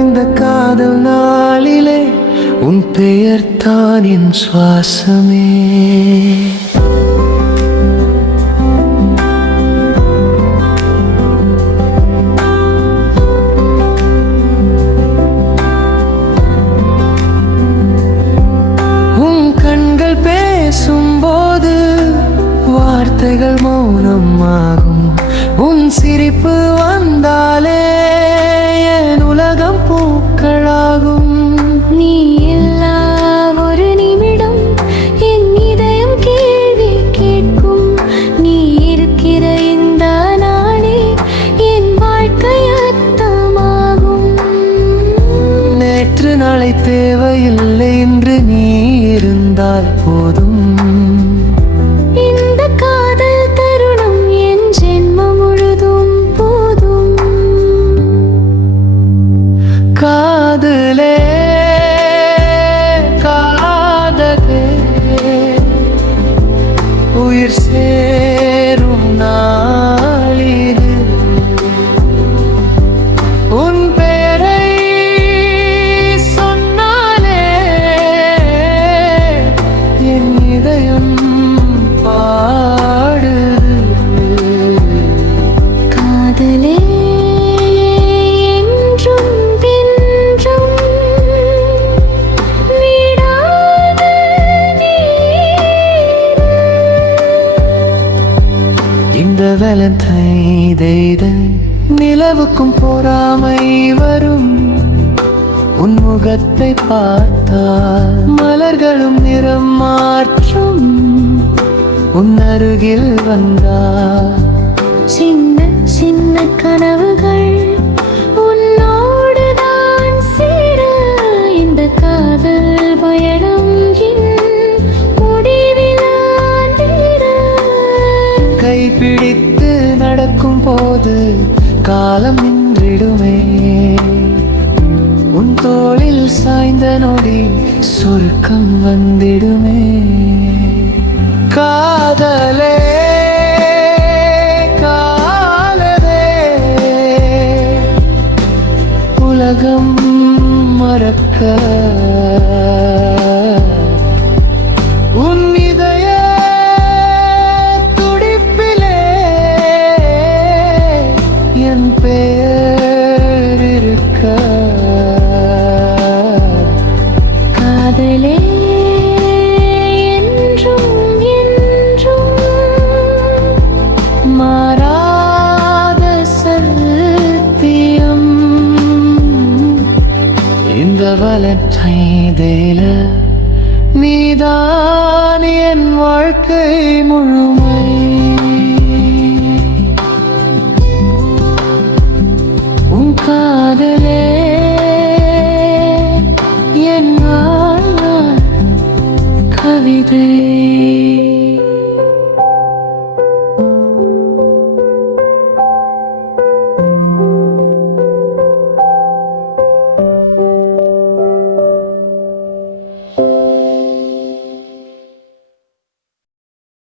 இந்த காதல் நாளிலே உன் பெயர் தான் என் சுவாசமே. பேசும்போது வார்த்தைகள் மௌனமாகும். உன் சிரிப்பு வந்தாலே என் உலகம் பூக்களாகும். நீ இல்லா ஒரு நிமிடம் என் இதயம் கேள்வி கேட்கும். நீ இருக்கிற இந்த நாளே என் வாழ்க்கை அர்த்தமாகும். நேற்று நாளை தேவையில்லை என்று நீ இருந்தால் போதும். இந்த காதல் தருணம் என் ஜென்மம் முழுதும் போதும். காதலே காதலே உயிர் சேரும் நாளிது. உன் பெயரை சொன்னாலே என் இதயம் பாடுது. காதலே என்றும் என்றும் விடாத நீர். இந்த வேலண்டைன் டேயில் நிலவுக்கும் பொறாமை வரும். உன் முகத்தை பார்த்தால் மலர்களும் நிறம் மாற்றும். உன் அருகில் வந்தால் சின்ன சின்ன கனவுகள் உன்னோடு தான் சேர. இந்த காதல் பயணம் முடிவில் கைப்பிடித்து நடக்கும் போது காலம் நின்றிடுமே. உன் தோளில் சாய்ந்த நொடி சொர்க்கம் வந்திடுமே. காதலே காதலே உலகம் மறக்க உன் இதய துடிப்பிலே என் பெயர் இருக்க. காதலே என்றும் என்றும் மாறாத சத்தியம். இந்த வேலண்டைன் டேயில் நீதான் என் வாழ்க்கை முழுமை. உன் காதலே என் கவிதை.